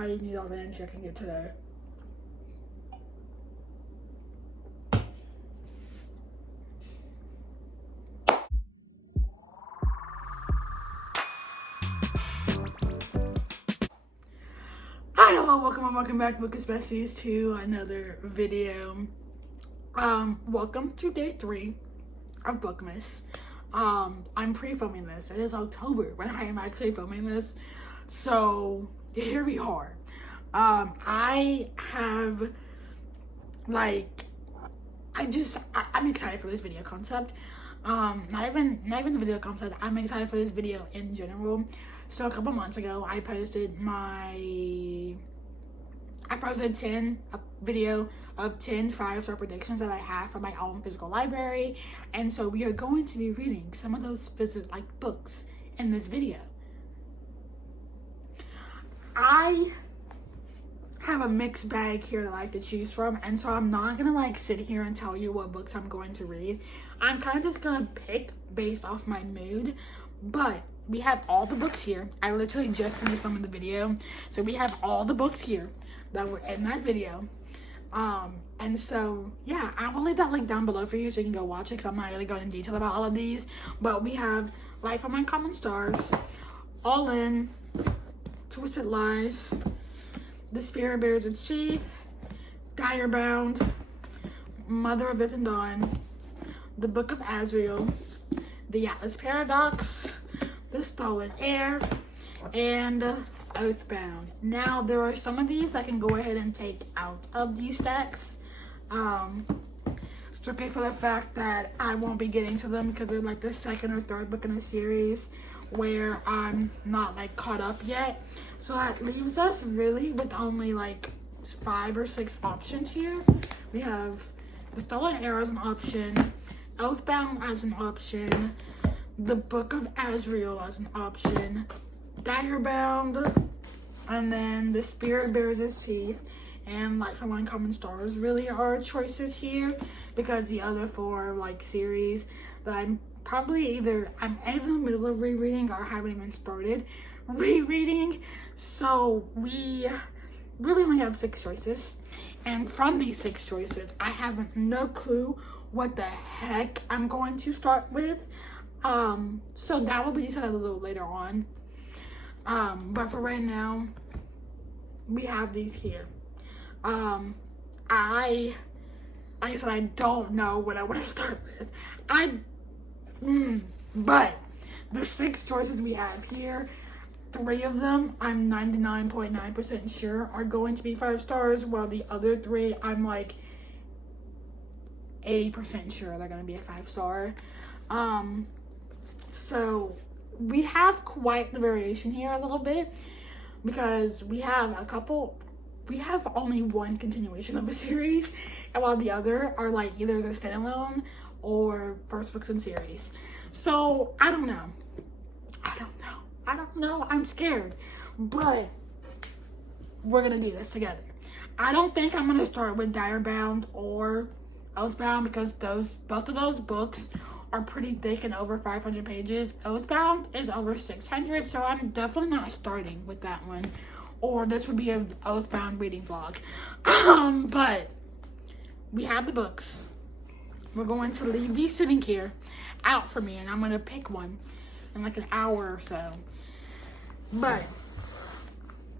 I need all the energy I can get today. Hi, hello, welcome back, Bookmas Besties, to another video. Welcome to day 3 of Bookmas. I'm pre-filming this. It is October when I am actually filming this, so here we are. I'm excited for this video concept. Not even the video concept. I'm excited for this video in general. So a couple months ago, I posted a video of 10 5-star predictions that I have for my own physical library, and so we are going to be reading some of those books in this video. I have a mixed bag here that I could choose from, and so I'm not gonna sit here and tell you what books I'm going to read. I'm kind of just gonna pick based off my mood, but we have all the books here. I literally just finished filming the video, so we have all the books here that were in that video. And so yeah, I will leave that link down below for you so you can go watch it, because I'm not gonna go into detail about all of these. But we have Life of Uncommon Stars, All In, Twisted Lies, The Spirit Bears Its Teeth, Direbound, Mother of Earth and Dawn, The Book of Azrael, The Atlas Paradox, The Stolen Heir, and Oathbound. Now, there are some of these that can go ahead and take out of these stacks, strictly for the fact that I won't be getting to them because they're the second or third book in a series where I'm not caught up yet. So that leaves us really with only 5 or 6 options here. We have The Stolen Heir as an option, Oathbound as an option, The Book of Azrael as an option, Direbound, and then The Spirit Bears Its Teeth, and Life of Uncommon Stars really are choices here, because the other 4 series that I'm either in the middle of rereading or haven't even started rereading. So we really only have 6 choices, and from these 6 choices I have no clue what the heck I'm going to start with. So that will be decided a little later on. But for right now, we have these here. Like I said, I don't know what I want to start with. But the 6 choices we have here, 3 of them I'm 99.9% sure are going to be 5 stars, while the other 3 I'm 80% sure they're going to be a 5-star. So we have quite the variation here a little bit, because we have only one continuation of a series, and while the other are either the standalone or first books in series. So I don't know. I'm scared, but we're gonna do this together. I don't think I'm gonna start with Direbound or Oathbound, because both of those books are pretty thick and over 500 pages. Oathbound is over 600, so I'm definitely not starting with that one, or this would be an Oathbound reading vlog. But we have the books. We're going to leave these sitting here out for me, and I'm going to pick one in an hour or so. But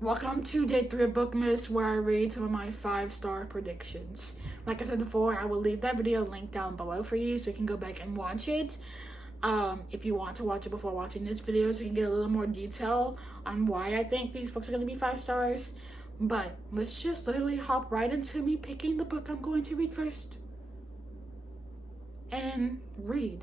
welcome to day 3 of Bookmas, where I read some of my 5-star predictions. Like I said before, I will leave that video linked down below for you so you can go back and watch it. If you want to watch it before watching this video, so you can get a little more detail on why I think these books are going to be 5 stars. But let's just literally hop right into me picking the book I'm going to read first. And read.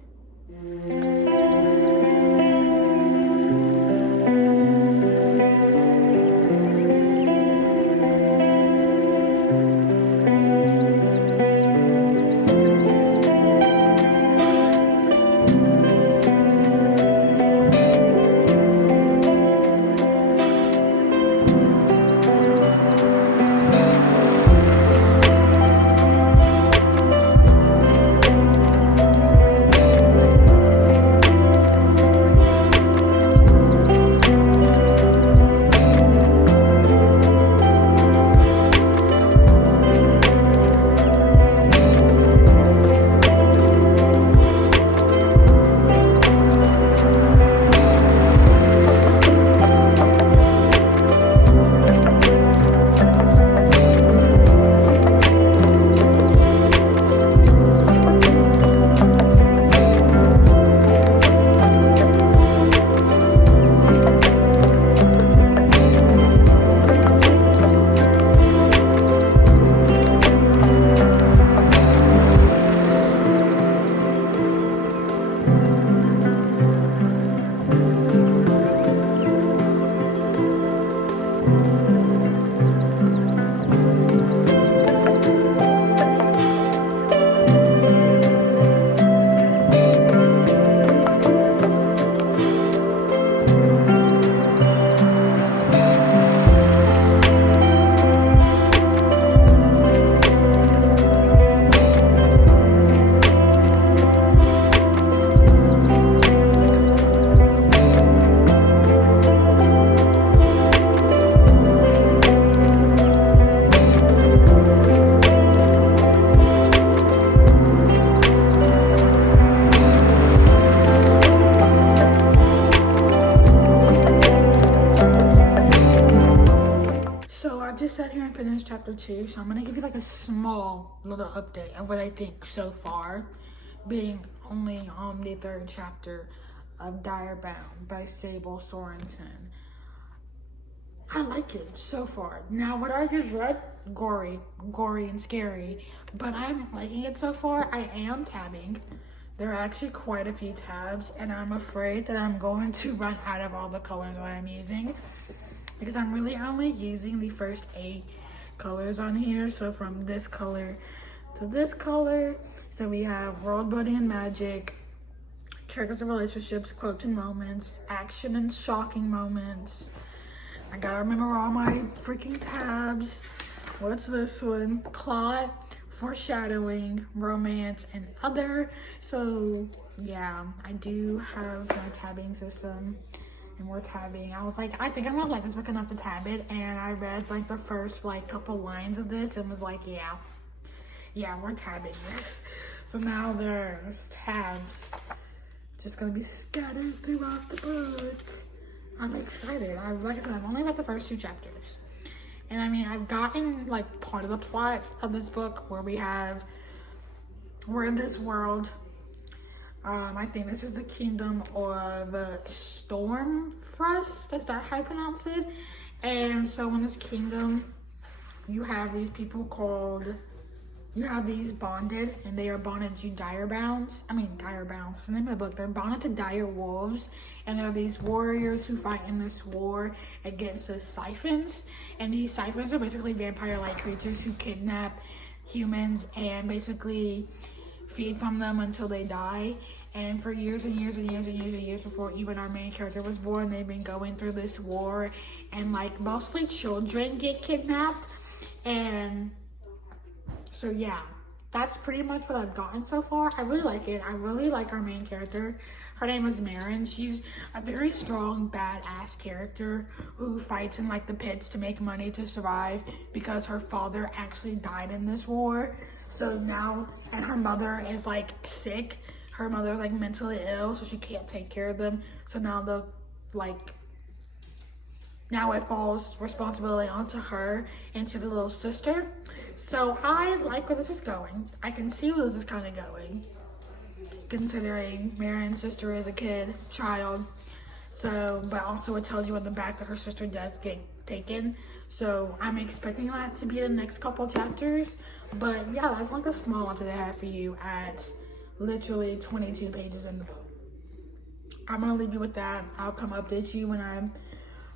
just sat here and finished chapter 2, so I'm gonna give you like a small little update of what I think so far, being only on the 3rd chapter of Dire Bound by Sable Sorensen. I like it so far. Now, what I just read, gory and scary, but I'm liking it so far. I am tabbing. There are actually quite a few tabs, and I'm afraid that I'm going to run out of all the colors that I'm using, because I'm really only using the first 8 colors on here. So from this color to this color. So we have world building and magic, characters and relationships, quotes and moments, action and shocking moments. I gotta remember all my freaking tabs. What's this one? Plot, foreshadowing, romance, and other. So yeah, I do have my tabbing system, and we're tabbing. I was like, I think I'm gonna like this book enough to tab it, and I read like the first like couple lines of this and was like, yeah, we're tabbing this. So now there's tabs just gonna be scattered throughout the book. I'm excited. Like I said, I've only read the first 2 chapters. And I mean, I've gotten like part of the plot of this book where we're in this world. I think this is the kingdom of Stormfrost. Is that how I pronounce it? And so in this kingdom, you have these people you have these bonded, and they are bonded to dire bounds. That's the name of the book. They're bonded to dire wolves, and there are these warriors who fight in this war against the siphons. And these siphons are basically vampire-like creatures who kidnap humans and basically feed from them until they die. And for years and years and years and years and years before even our main character was born, they've been going through this war, and like mostly children get kidnapped. And so yeah, that's pretty much what I've gotten so far. I really like it. I really like our main character. Her name is Marin. She's a very strong, badass character who fights in like the pits to make money to survive, because her father actually died in this war. So now, and her mother is like sick. Her mother is like mentally ill, so she can't take care of them. So now now it falls responsibility onto her and to the little sister. So I like where this is going. I can see where this is kind of going, considering Marin's sister is a child. So, but also it tells you on the back that her sister does get taken. So I'm expecting that to be the next couple chapters. But yeah, that's like a small update I have for you at literally 22 pages in the book. I'm gonna leave you with that. I'll come update you when I'm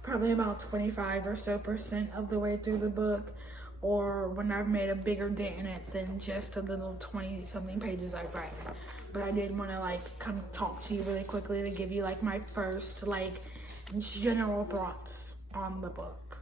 probably about 25 or so % of the way through the book, or when I've made a bigger dent in it than just a little 20 something pages I've read. But I did want to like come talk to you really quickly to give you like my first like general thoughts on the book.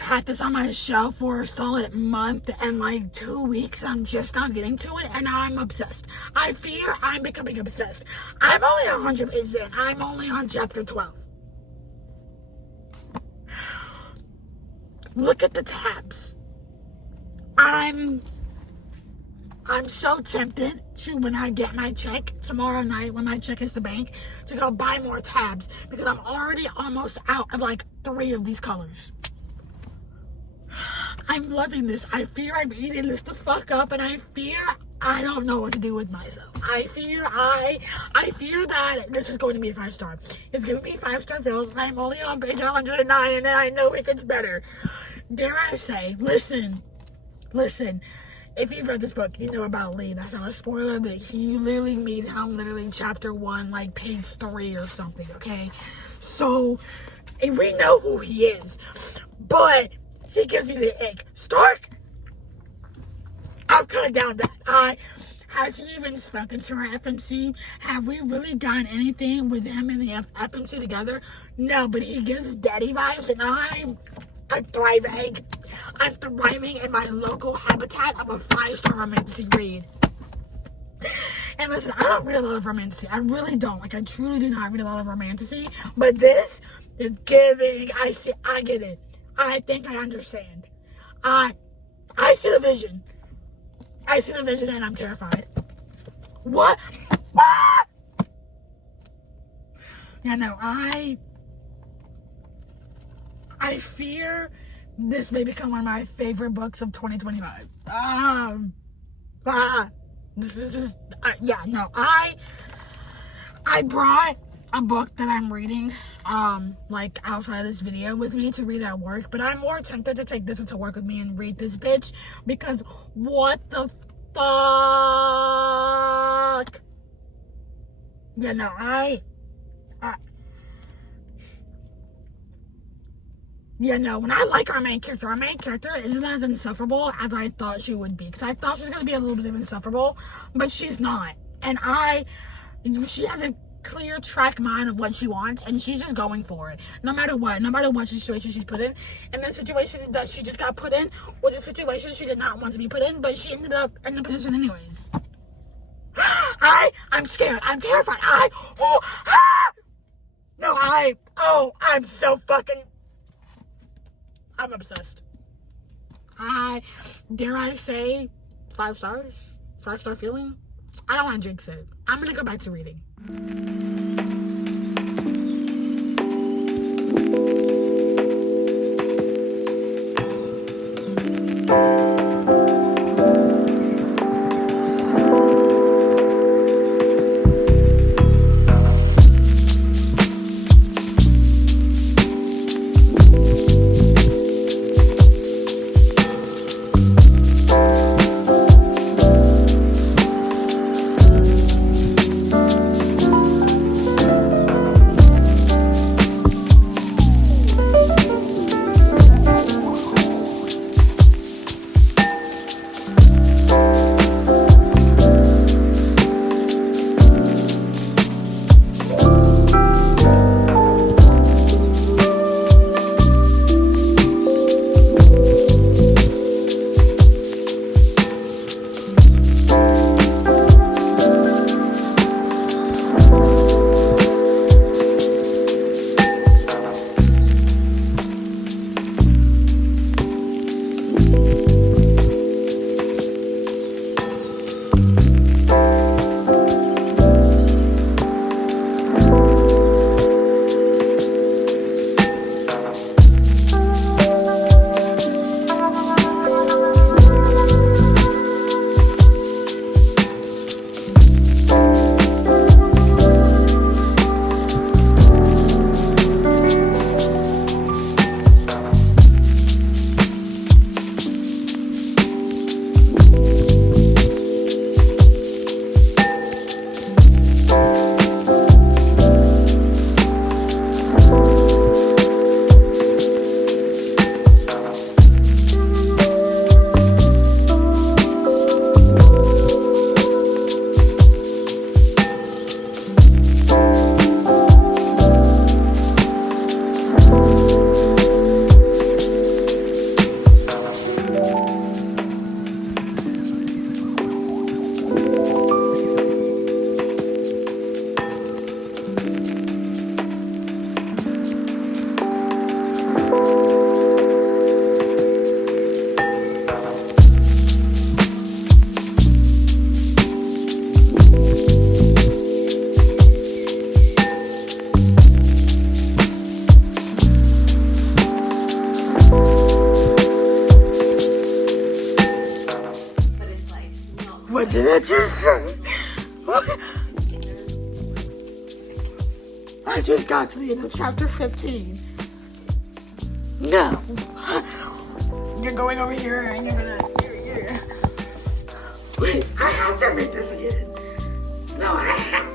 I've had this on my shelf for a solid month and like 2 weeks. I'm just not getting to it, and I'm obsessed. I fear I'm becoming obsessed. I'm only 100 pages in. I'm only on chapter 12. Look at the tabs. I'm so tempted to, when I get my check tomorrow night, when my check hits the bank, to go buy more tabs, because I'm already almost out of like 3 of these colors. I'm loving this. I fear I'm eating this the fuck up, and I fear I don't know what to do with myself. I fear that this is going to be a 5-star. It's giving me 5-star feels, and I'm only on page 109, and I know it gets better. Dare I say, listen. If you've read this book, you know about Lee. That's not a spoiler. That you literally meet him literally chapter 1, like page 3 or something, okay? So, and we know who he is. But he gives me the ick. Stark? I'm kind of down bad. Has he even spoken to our FMC? Have we really done anything with him and the FMC together? No, but he gives daddy vibes, and I'm thriving. I'm thriving in my local habitat of a 5-star romantic read. And listen, I don't read a lot of romantic. I really don't. Like, I truly do not read a lot of romantic. But this is giving. I get it. I think I understand. I see the vision. I see the vision, and I'm terrified. What? Ah! Yeah, no, I fear this may become one of my favorite books of 2025. This is yeah, no, I brought a book that I'm reading, like outside of this video with me to read at work, but I'm more tempted to take this into work with me and read this bitch, because what the fuck? Yeah, no, yeah, no, when I like our main character isn't as insufferable as I thought she would be. Because I thought she was going to be a little bit insufferable, but she's not. And she has a clear track mind of what she wants, and she's just going for it. No matter what situation she's put in. And the situation that she just got put in was a situation she did not want to be put in, but she ended up in the position anyways. I'm scared. I'm terrified. I'm so fucking... I'm obsessed. Dare I say 5 stars? 5-star feeling? I don't want to jinx it. I'm going to go back to reading. What did I just say? I just got to the end of chapter 15. No. You're going over here and you're gonna... Wait, I have to read this again. No, I have...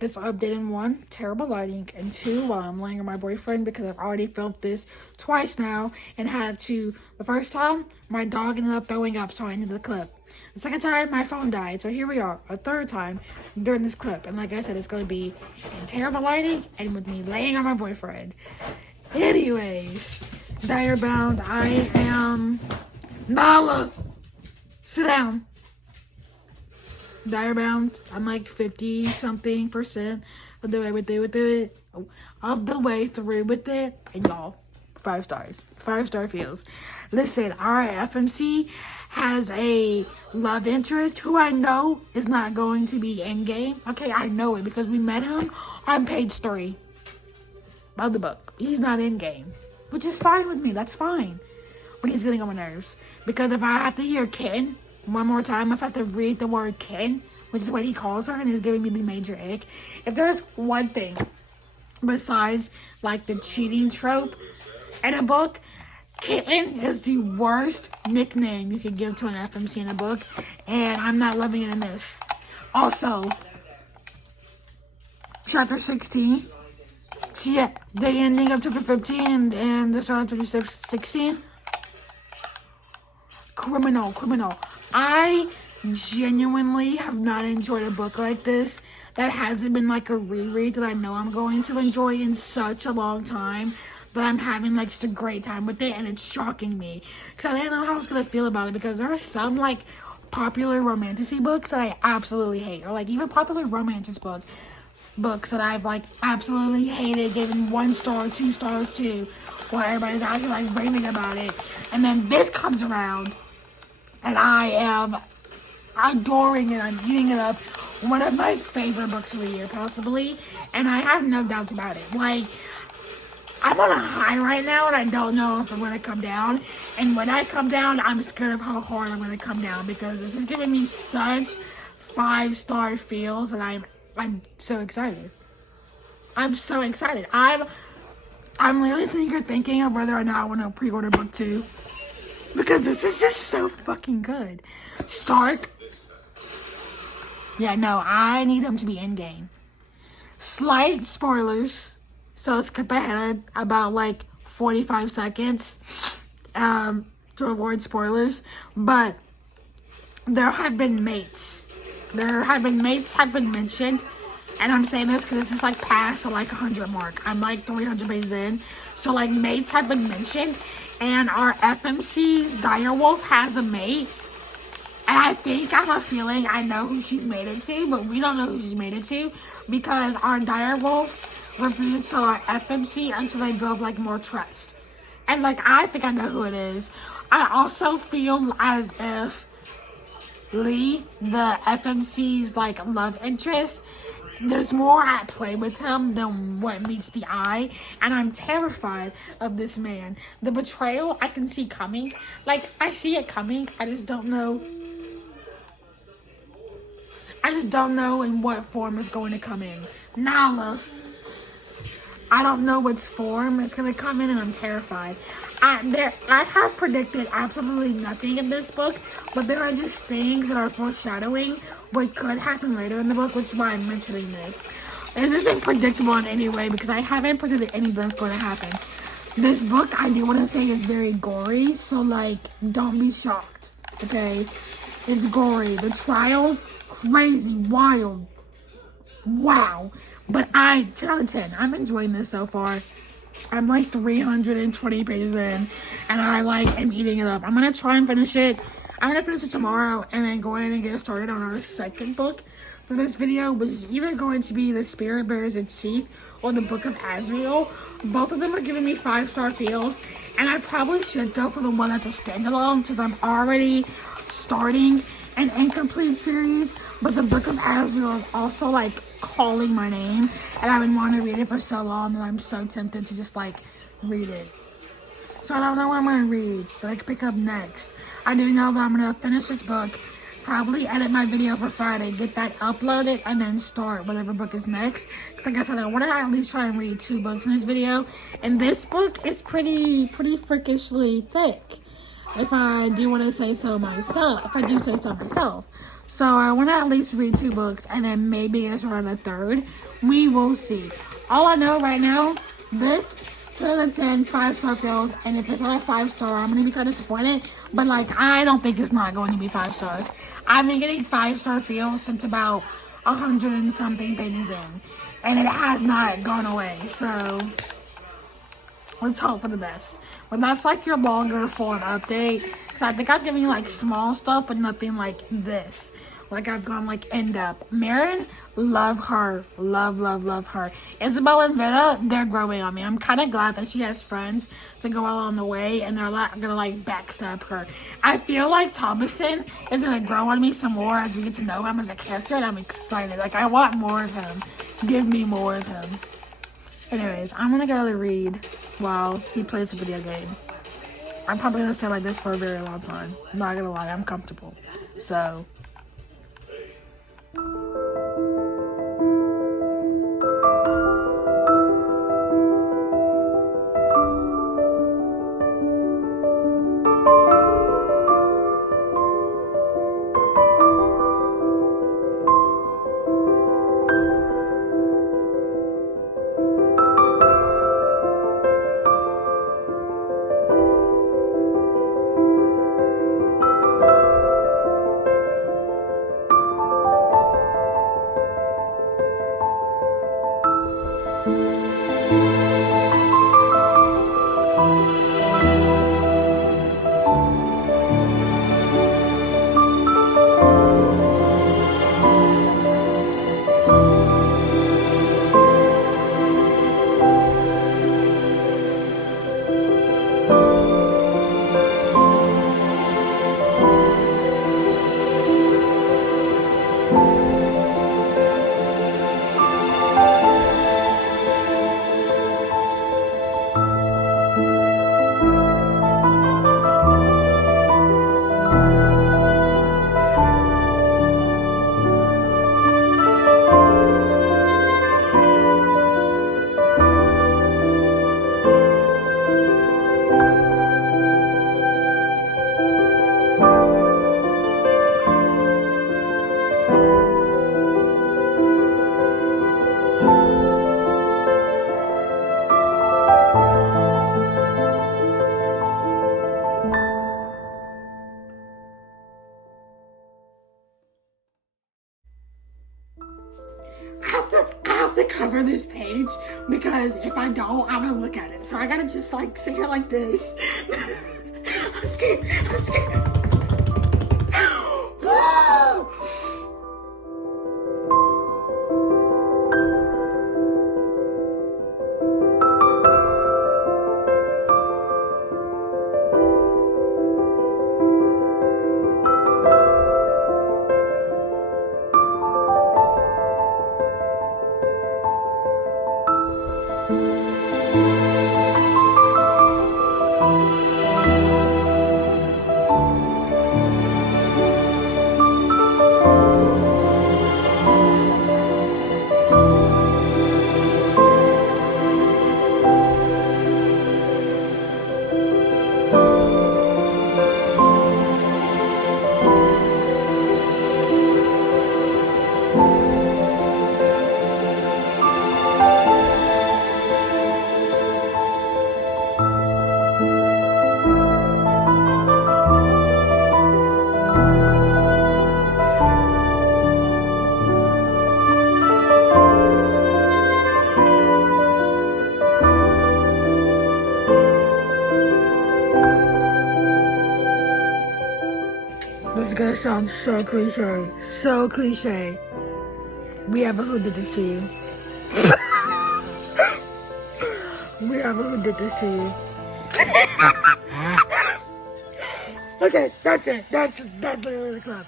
This update in one, terrible lighting, and two, while I'm laying with my boyfriend because I've already filmed this twice now and had to. The first time, my dog ended up throwing up, so I ended the clip. The second time, my phone died, so here we are, a third time during this clip. And like I said, it's going to be in terrible lighting and with me laying on my boyfriend. Anyways, Dire Bound, I am... Nala! Sit down. Dire Bound, I'm like 50-something% of the way with it. Of the way through with it. And y'all, 5 stars. 5-star feels. Listen, our FMC has a love interest who I know is not going to be in game. Okay, I know it because we met him on page 3 of the book. He's not in game, which is fine with me. That's fine. But he's getting on my nerves because if I have to hear Ken one more time, if I have to read the word Ken, which is what he calls her, and is giving me the major ick. If there's one thing besides like the cheating trope in a book, Caitlin is the worst nickname you could give to an FMC in a book, and I'm not loving it in this. Also, chapter 16, the ending of chapter 15 and the start of chapter 16. Criminal. I genuinely have not enjoyed a book like this that hasn't been like a reread that I know I'm going to enjoy in such a long time. But I'm having like just a great time with it, and it's shocking me because I didn't know how I was gonna feel about it, because there are some like popular romanticy books that I absolutely hate, or like even popular romantic books that I've like absolutely hated, given 1 star, 2 stars to, where everybody's out here like raving about it, and then this comes around and I am adoring it. I'm eating it up. One of my favorite books of the year, possibly, and I have no doubts about it. Like, I'm on a high right now, and I don't know if I'm going to come down. And when I come down, I'm scared of how hard I'm going to come down, because this is giving me such 5-star feels, and I'm so excited. I'm so excited. I'm literally sitting here thinking of whether or not I want to pre-order book 2, because this is just so fucking good. Stark. Yeah, no, I need him to be in game. Slight spoilers, so skip ahead about like 45 seconds to avoid spoilers. But there have been mates. Mates have been mentioned. And I'm saying this because this is like past the like 100 mark. I'm like 300 pages in. So like mates have been mentioned. And our FMC's Direwolf has a mate. And I think I have a feeling I know who she's made it to, but we don't know who she's made it to, because our direwolf refused to tell our FMC until they build like more trust. And like I think I know who it is. I also feel as if Lee, the FMC's like love interest, there's more at play with him than what meets the eye, and I'm terrified of this man. The betrayal I can see coming. Like, I see it coming. I just don't know in what form it's going to come in. Nala. I don't know what form it's going to come in, and I'm terrified. I have predicted absolutely nothing in this book, but there are just things that are foreshadowing what could happen later in the book, which is why I'm mentioning this. This isn't predictable in any way, because I haven't predicted anything that's going to happen. This book, I do want to say, is very gory, so like, don't be shocked, okay? It's gory. The trials, crazy, wild. Wow. But 10 out of 10. I'm enjoying this so far. I'm like 320 pages in, and I like am eating it up. I'm going to try and finish it. I'm going to finish it tomorrow, and then go ahead and get started on our second book for this video, which is either going to be The Spirit Bears Its Teeth or The Book of Azrael. Both of them are giving me 5-star feels, and I probably should go for the one that's a standalone, because I'm already starting an incomplete series, but The Book of Azrael is also like calling my name, and I've been wanting to read it for so long that I'm so tempted to just like read it. So I don't know what I'm going to read that I can pick up next. I do know that I'm going to finish this book, probably edit my video for Friday, get that uploaded, and then start whatever book is next. Like I said, I want to at least try and read 2 books in this video, and this book is pretty freakishly thick, if I do want to say so myself. So I want to at least read 2 books, and then maybe get started on a third. We will see. All I know right now, this 10 out of 10, 5-star feels, and if it's not a 5-star, I'm going to be kind of disappointed, but like, I don't think it's not going to be 5 stars. I've been getting 5-star feels since about 100 and something pages in, and it has not gone away, so let's hope for the best. But that's like your longer form update, because I think I've given you like small stuff, but nothing like this. Like, I've gone like in depth. Marin, love her. Love her. Isabel and Vita, they're growing on me. I'm kind of glad that she has friends to go along the way, and they're not gonna like backstab her. I feel like Thomason is gonna grow on me some more as we get to know him as a character, and I'm excited. Like, I want more of him. Give me more of him. Anyways, I'm gonna go to read while he plays a video game. I'm probably gonna stay like this for a very long time. I'm not gonna lie, I'm comfortable. So I have to cover this page because if I don't, I'm gonna look at it. So I gotta just like sit here like this. I'm scared. I'm scared. This is gonna sound so cliche. So cliche. We have a who did this to you. We have a who did this to you. Okay, that's it. That's literally the club.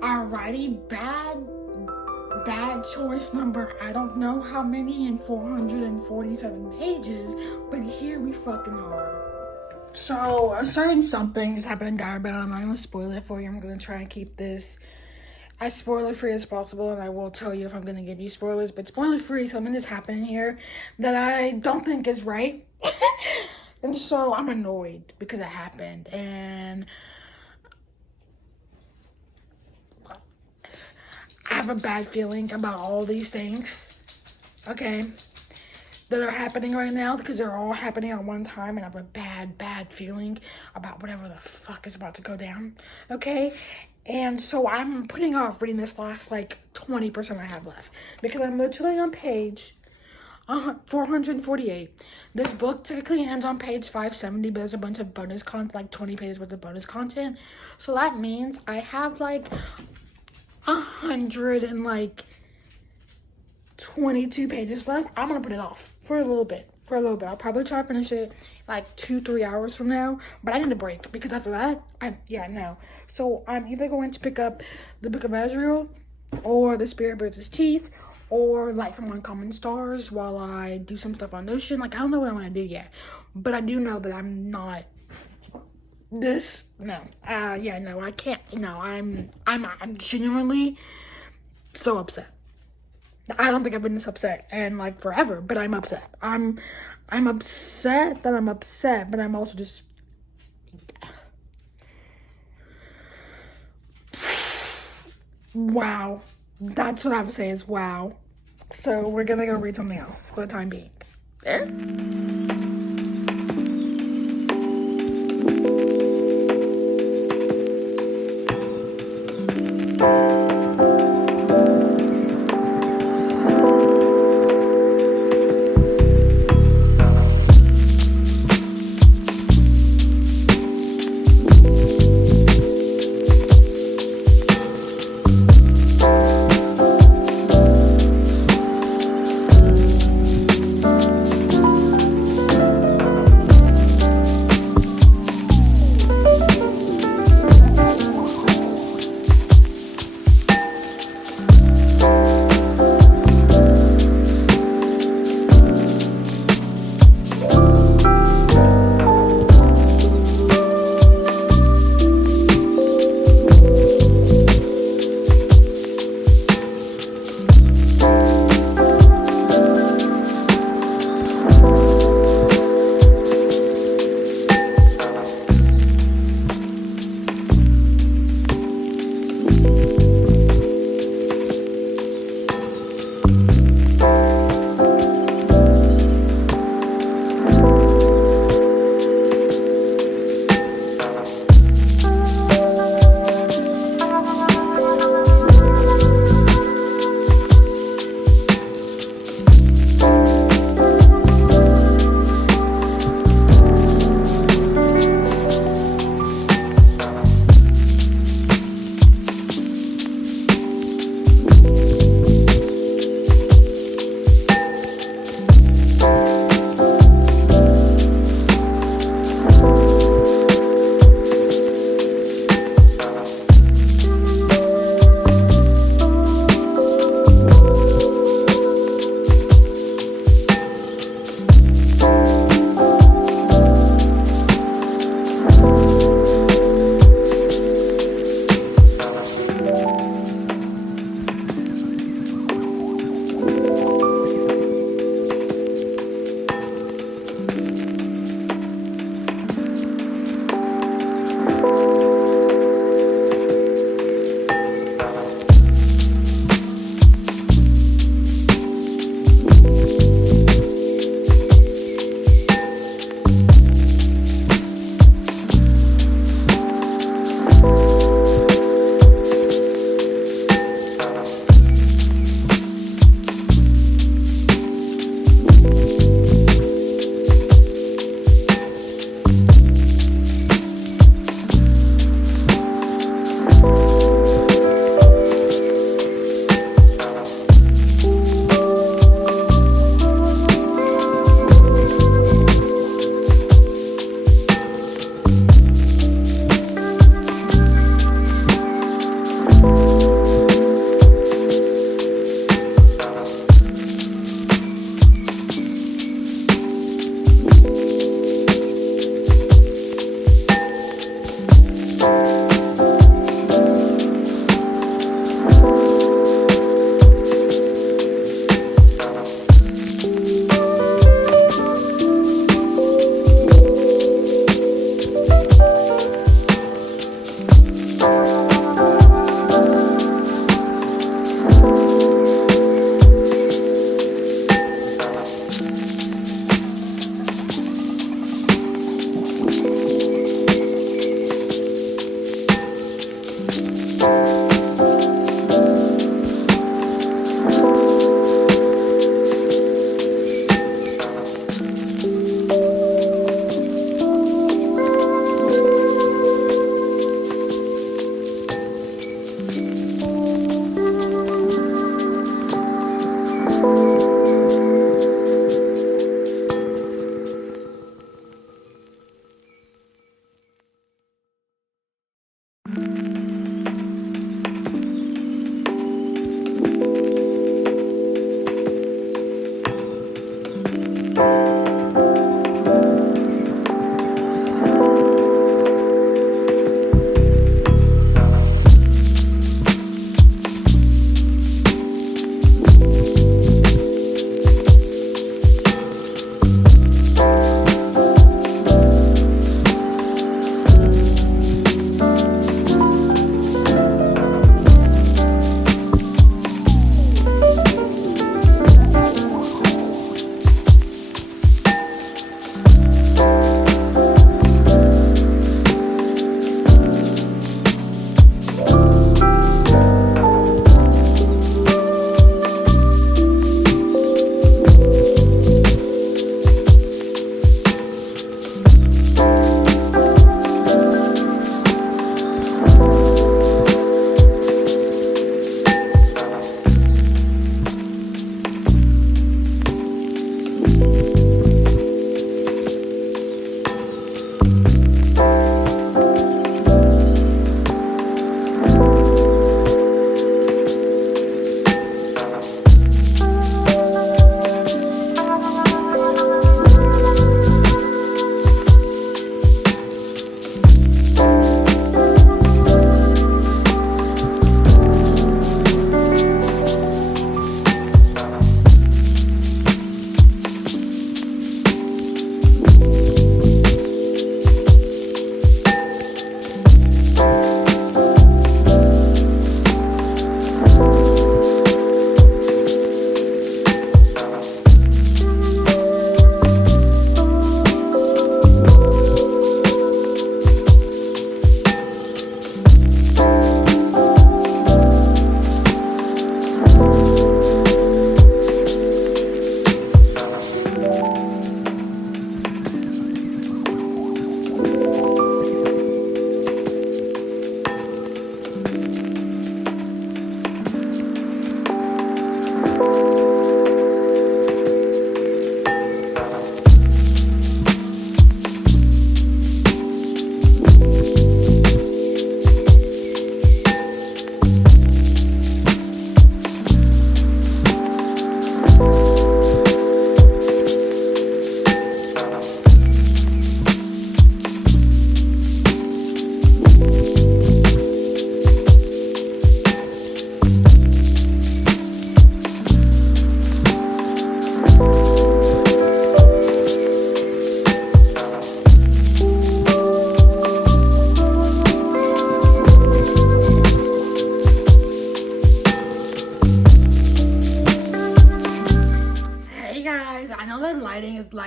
Alrighty, bad choice number, I don't know how many in 447 pages, but here we fucking are. So, a certain something is happening in Direbell. I'm not gonna spoil it for you. I'm gonna try and keep this as spoiler free as possible, and I will tell you if I'm gonna give you spoilers, but spoiler free, something is happening here that I don't think is right. And so I'm annoyed because it happened. And I have a bad feeling about all these things, okay, that are happening right now because they're all happening at one time. And I have a bad feeling about whatever the fuck is about to go down, okay? And so I'm putting off reading this last, like, 20% I have left because I'm literally on page 448. This book typically ends on page 570, but there's a bunch of bonus content, like 20 pages worth of bonus content. So that means I have like 100 and like 22 pages left. I'm gonna put it off for a little bit. I'll probably try to finish it like 2-3 hours from now, but I need a break because after that, no. So I'm either going to pick up the Book of Ezreal or The Spirit Bears His Teeth or Light from Uncommon Stars while I do some stuff on Notion. Like, I don't know what I want to do yet, but I do know that I'm not I can't. No, I'm genuinely so upset. I don't think I've been this upset in like forever, but I'm upset. I'm upset that I'm upset, but I'm also just wow. That's what I would say is wow. So we're gonna go read something else for the time being. There.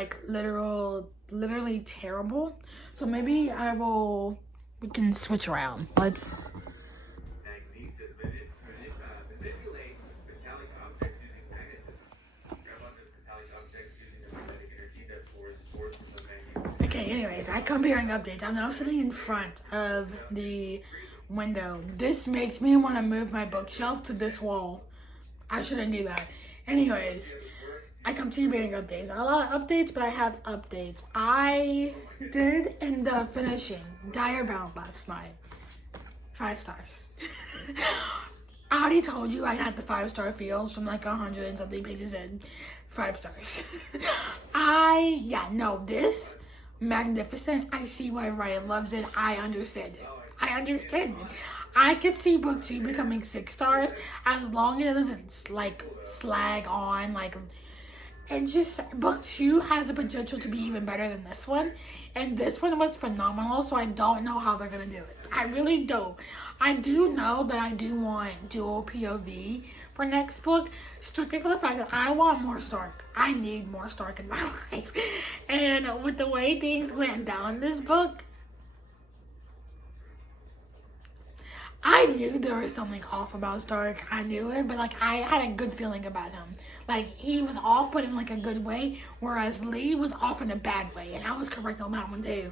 like literally terrible. So maybe we can switch around. Let's. Okay, anyways, I come hearing updates. I'm now sitting in front of the window. This makes me want to move my bookshelf to this wall. I shouldn't do that. Anyways, I come to you bearing updates. Not a lot of updates, but I have updates. I did end up finishing Dire Bound last night. 5 stars. I already told you I had the 5-star feels from like 100 and something pages in. 5 stars. This magnificent. I see why everybody loves it. I understand it. I could see book 2 becoming 6 stars as long as it doesn't like slag on like. And just book 2 has the potential to be even better than this one. And this one was phenomenal, so I don't know how they're going to do it. I really don't. I do know that I do want dual POV for next book, strictly for the fact that I want more Stark. I need more Stark in my life. And with the way things went down in this book, I knew there was something off about Stark. I knew it, but like I had a good feeling about him. Like he was off, but in like a good way, whereas Lee was off in a bad way, and I was correct on that one too.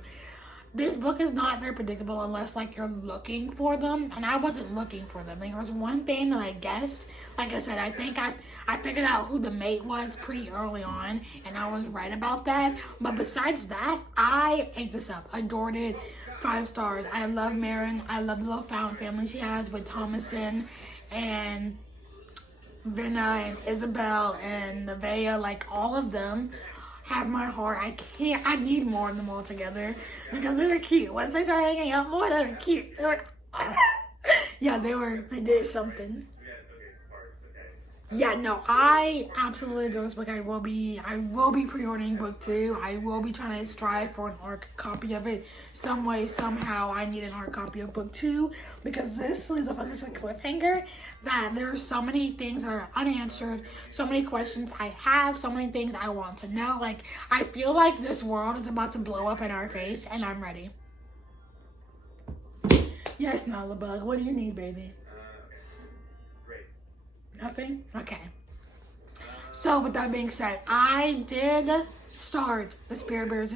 This book is not very predictable unless like you're looking for them, and I wasn't looking for them. There was one thing that I guessed. Like I said, I think I figured out who the mate was pretty early on, and I was right about that. But besides that, I ate this up. Adored it. 5 stars. I love Marin. I love the little found family she has with Thomason and Venna and Isabel and Nevaeh. Like all of them have my heart. I need more of them all together because they were cute. Once they started hanging out more, they were cute. They did something. I absolutely adore this book. I will be pre-ordering book 2. I will be trying to strive for an ARC copy of it. Some way, somehow, I need an ARC copy of book 2 because this leaves up on such a cliffhanger that there are so many things that are unanswered, so many questions I have, so many things I want to know. Like, I feel like this world is about to blow up in our face, and I'm ready. Yes, Nalabug, what do you need, baby? Nothing? Okay. So with that being said, I did start the Spirit Bears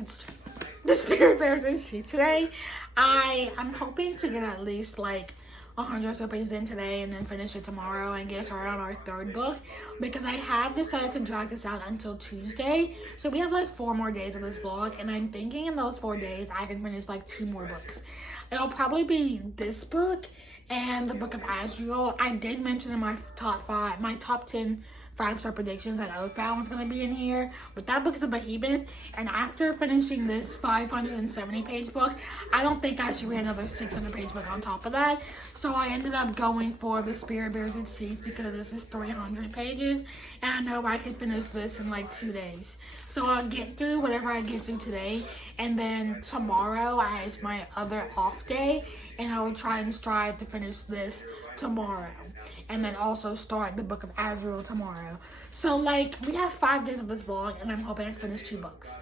Institute today. I'm hoping to get at least like 100 or so pages in today and then finish it tomorrow and get started on our 3rd book because I have decided to drag this out until Tuesday. So we have like 4 more days of this vlog, and I'm thinking in those 4 days I can finish like 2 more books. It'll probably be this book and the Book of Azrael. I did mention in my top 10 5-star predictions that Oathbound was going to be in here, but that book is a behemoth, and after finishing this 570-page book, I don't think I should read another 600-page book on top of that, so I ended up going for the Spirit Bears and Seeds because this is 300 pages, and I know I can finish this in like 2 days. So I'll get through whatever I get through today, and then tomorrow is my other off day, and I will try and strive to finish this tomorrow. And then also start the Book of Azrael tomorrow. So like we have 5 days of this vlog, and I'm hoping I can finish 2 books.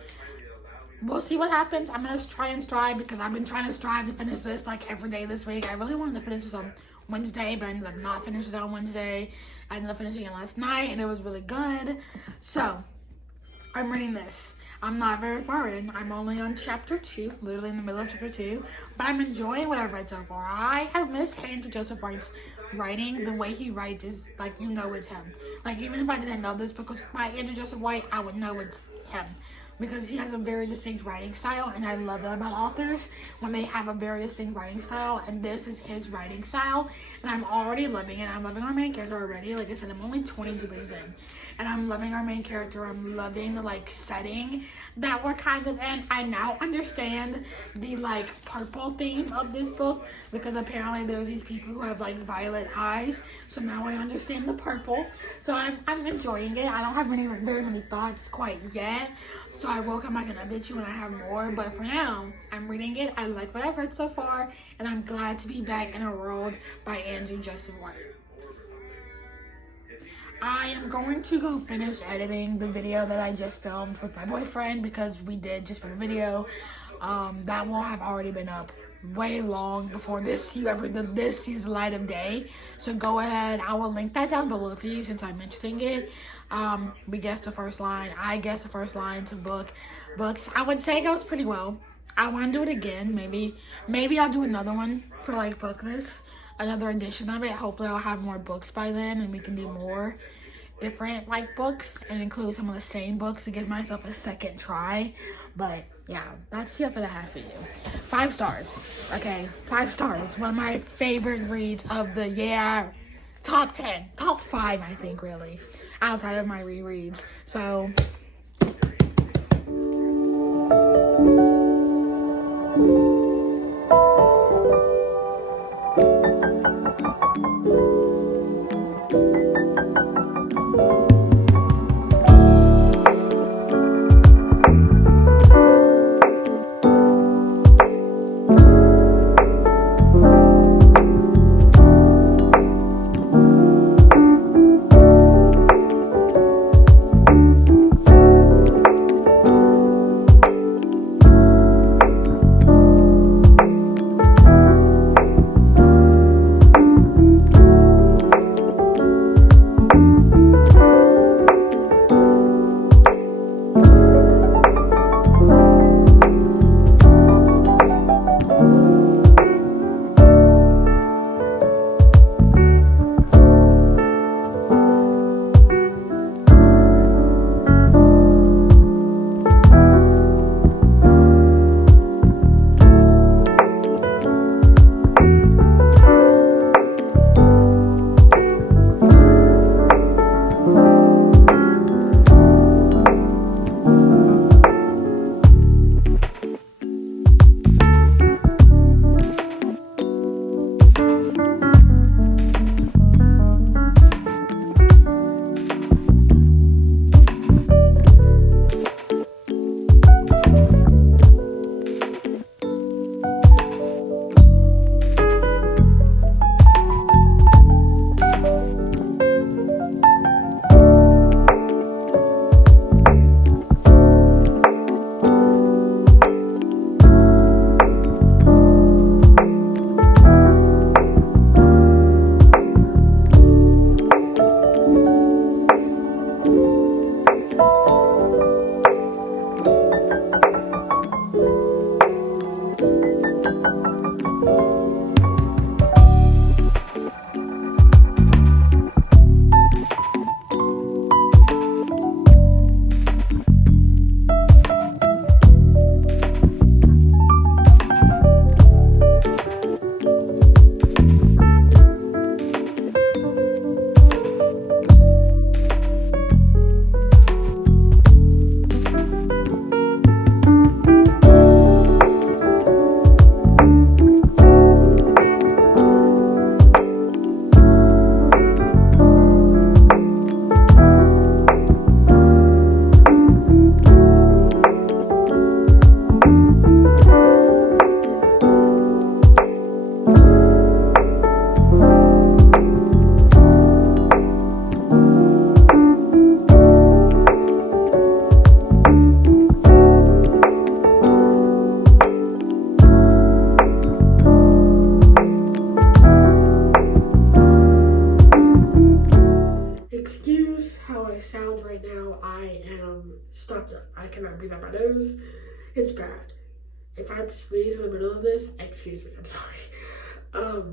We'll see what happens. I'm gonna try and strive because I've been trying to strive to finish this like every day this week. I really wanted to finish this on Wednesday, but I ended up not finishing it on Wednesday. I ended up finishing it last night, and it was really good. So I'm reading this. I'm not very far in. I'm only on chapter 2, literally in the middle of chapter 2, but I'm enjoying what I've read so far. I have missed Andrew Joseph Wright's writing. The way he writes is like, you know it's him. Like, even if I didn't know this book was by Andrew Joseph Wright, I would know it's him because he has a very distinct writing style, and I love that about authors when they have a very distinct writing style, and this is his writing style, and I'm already loving it. I'm loving our main character already. Like I said, I'm only 22 pages in, and I'm loving our main character. I'm loving the like setting that we're kind of in. I now understand the like purple theme of this book because apparently there's these people who have like violet eyes, so now I understand the purple. So I'm enjoying it. I don't have very many thoughts quite yet, so I will come back and update you when I have more, but for now I'm reading it. I like what I've read so far, and I'm glad to be back in a world by Andrew Joseph Wright. I am going to go finish editing the video that I just filmed with my boyfriend because we did just for the video. That will have already been up way long before this sees the light of day. So go ahead, I will link that down below for you since I'm mentioning it. We guessed the first line. I guessed the first line to books. I would say it goes pretty well. I want to do it again. Maybe I'll do another one for like Bookmas, another edition of it. Hopefully I'll have more books by then and we can do more different like books and include some of the same books to give myself a second try. But yeah, that's the effort I have for you. 5 stars. Okay, 5 stars. One of my favorite reads of the year. Top 10, top 5, I think, really, outside of my rereads. So excuse how I sound right now. I am stopped up. I cannot breathe out my nose. It's bad. If I sneeze in the middle of this, excuse me, I'm sorry.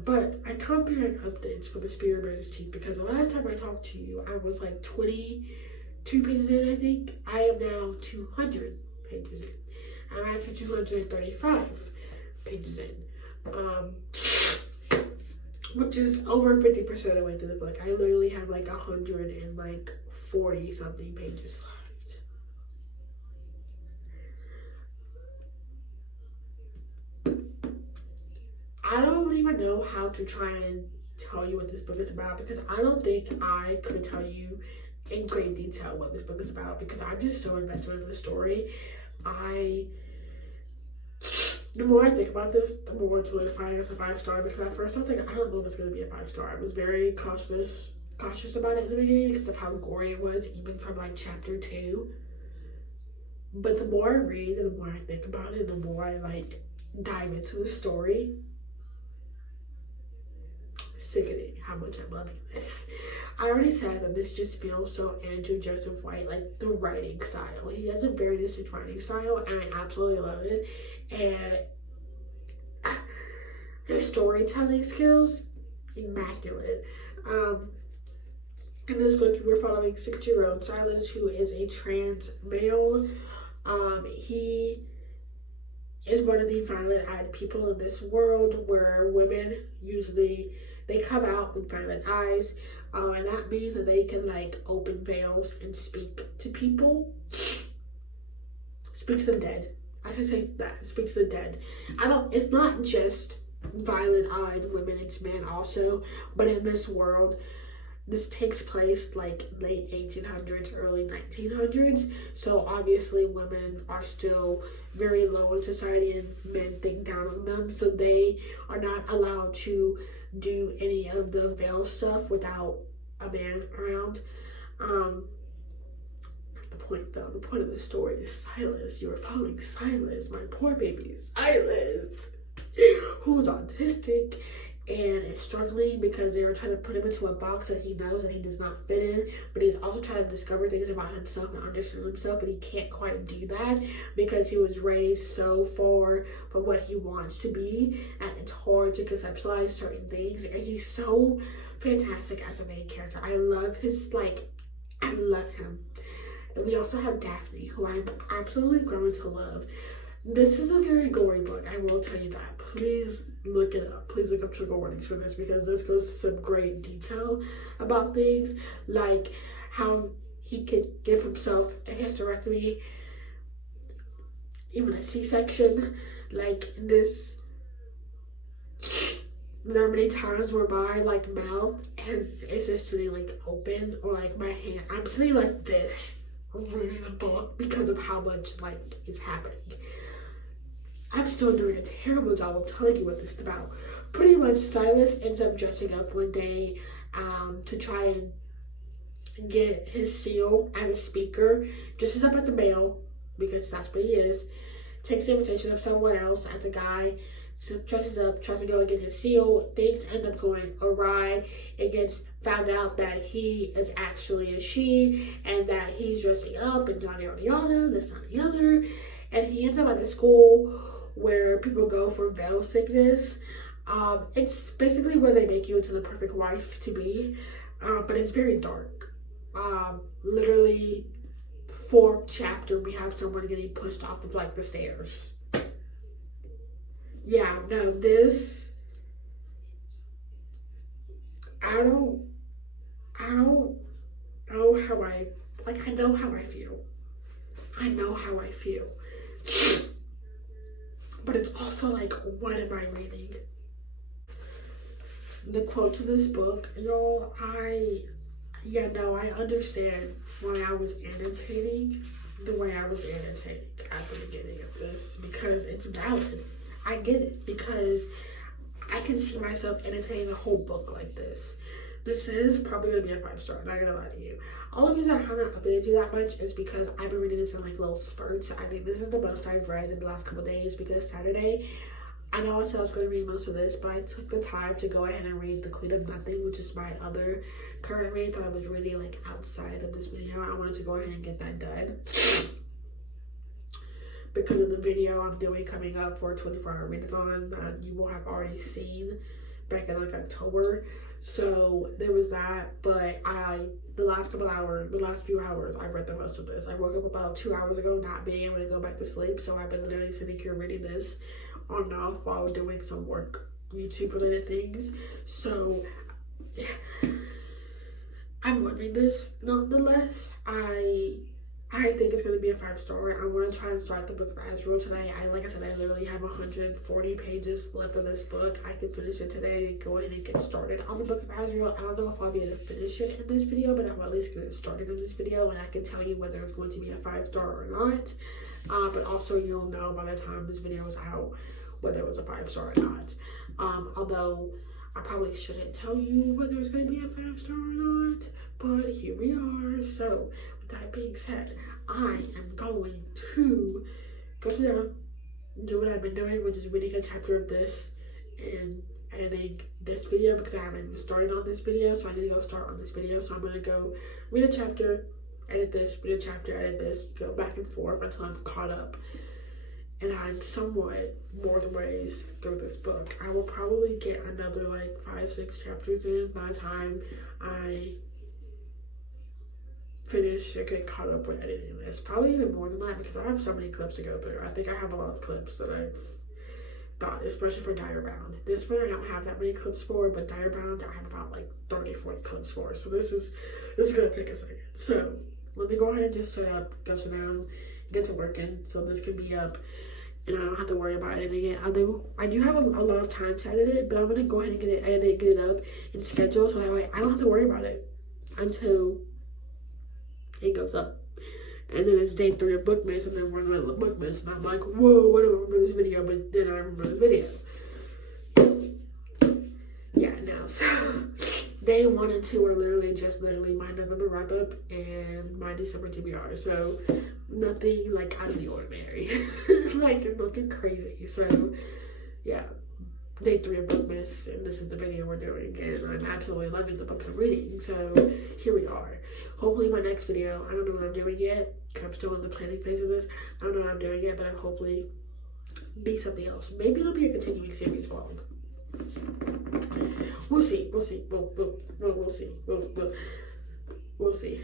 But I come bearing updates for the Spirit Bear's teeth because the last time I talked to you, I was like 22 pages in, I think. I am now 200 pages in. I'm actually 235 pages in. Which is over 50% of the way through the book. I literally have like 140 something pages left. I don't even know how to try and tell you what this book is about because I don't think I could tell you in great detail what this book is about because I'm just so invested in the story. The more I think about this, the more it's solidifying as a 5-star because at first I was like, I don't know if it's going to be a 5-star. I was very cautious cautious about it in the beginning because of how gory it was, even from like chapter 2. But the more I read and the more I think about it, the more I like dive into the story. Sickening how much I'm loving this. I already said that this just feels so Andrew Joseph White, like the writing style. He has a very distinct writing style, and I absolutely love it. And his storytelling skills, immaculate. In this book, we're following 60-year-old Silas, who is a trans male. He is one of the violent-eyed people in this world, where women usually, they come out with violent eyes, and that means that they can like open veils and speak to people. Speak to the dead. I should say that. Speak to the dead. It's not just violent-eyed women, it's men also, but in this world, this takes place like late 1800s, early 1900s. So obviously women are still very low in society and men think down on them. So they are not allowed to do any of the veil stuff without a man around. The point though, the point of the story is Silas. You're following Silas, my poor baby Silas, who's autistic and is struggling because they were trying to put him into a box that he knows that he does not fit in, but he's also trying to discover things about himself and understand himself, but he can't quite do that because he was raised so far from what he wants to be, and it's hard to conceptualize certain things. And he's so fantastic as a main character. I love him. And we also have Daphne, who I'm absolutely growing to love. This is a very gory book, I will tell you that. Please look it up. Please look up trigger warnings for this, because this goes to some great detail about things like how he could give himself a hysterectomy, even a C-section. Like this, there are many times where my like mouth is just sitting like open, or like my hand, I'm sitting like this reading the book because of how much like is happening. I'm still doing a terrible job of telling you what this is about. Pretty much, Silas ends up dressing up one day to try and get his seal as a speaker. Dresses up as a male, because that's what he is. Takes the invitation of someone else as a guy. Dresses up, tries to go and get his seal. Things end up going awry. It gets found out that he is actually a she, and that he's dressing up and yada yada yada, this, not the other. And he ends up at the school where people go for veil sickness. It's basically where they make you into the perfect wife to be, but it's very dark. Literally, 4th chapter, we have someone getting pushed off of like the stairs. Yeah, no, this, I don't know how I know how I feel. I know how I feel. But it's also like, what am I reading? The quote to this book, y'all, I understand why I was annotating the way I was annotating at the beginning of this, because it's valid. I get it, because I can see myself annotating the whole book like this. This is probably going to be a 5-star, not going to lie to you. All the reason I haven't updated you that much is because I've been reading this in like little spurts. I think this is the most I've read in the last couple of days, because Saturday, I know I said I was going to read most of this, but I took the time to go ahead and read The Queen of Nothing, which is my other current read that I was reading like outside of this video. I wanted to go ahead and get that done, because of the video I'm doing coming up for a 24-hour readathon that you will have already seen back in like October. So there was that, but the last few hours, I read the rest of this. I woke up about 2 hours ago not being able to go back to sleep, so I've been literally sitting here reading this on and off while doing some work, YouTube related things. So I'm loving this nonetheless. I think it's going to be a 5-star. I want to try and start the book of Azrael today. Like I said, I literally have 140 pages left of this book. I can finish it today and go ahead and get started on the book of Azrael. I don't know if I'll be able to finish it in this video, but I'll at least get it started in this video, and I can tell you whether it's going to be a 5-star or not. But also you'll know by the time this video is out whether it was a 5-star or not. Although I probably shouldn't tell you whether it's going to be a 5-star or not, but here we are. So, with that being said, I am going to go sit down, do what I've been doing, which is reading a chapter of this and editing this video because I haven't even started on this video, so I need to go start on this video. So I'm going to go read a chapter, edit this, read a chapter, edit this, go back and forth until I'm caught up. And I'm somewhat more than ways through this book. I will probably get another like 5-6 chapters in by the time I finish or get caught up with editing this. Probably even more than that because I have so many clips to go through. I think I have a lot of clips that I've got, especially for Diary Bound. This one I don't have that many clips for, but Diary Bound I have about like 30-40 clips for. So this is gonna take a second. So let me go ahead and just set up, go sit down, get to working so this can be up and I don't have to worry about editing it. I do have a lot of time to edit it, but I'm gonna go ahead and get it edited, get it up and scheduled so that way I don't have to worry about it until it goes up. And then it's day 3 of Bookmas, and then we're in the middle of Bookmas, and I'm like, whoa, I don't remember this video, but then I remember this video. Yeah, no, so day 1 and 2 are literally my November wrap up and my December TBR. So nothing like out of the ordinary, like nothing crazy. So yeah, day 3 of Bookmas, and this is the video we're doing, and I'm absolutely loving the books I'm reading. So here we are. Hopefully my next video, I don't know what I'm doing yet because I'm still in the planning phase of this. I don't know what I'm doing yet, but I'll hopefully be something else. Maybe it'll be a continuing series vlog. We'll see. We'll see. We'll see. We'll see.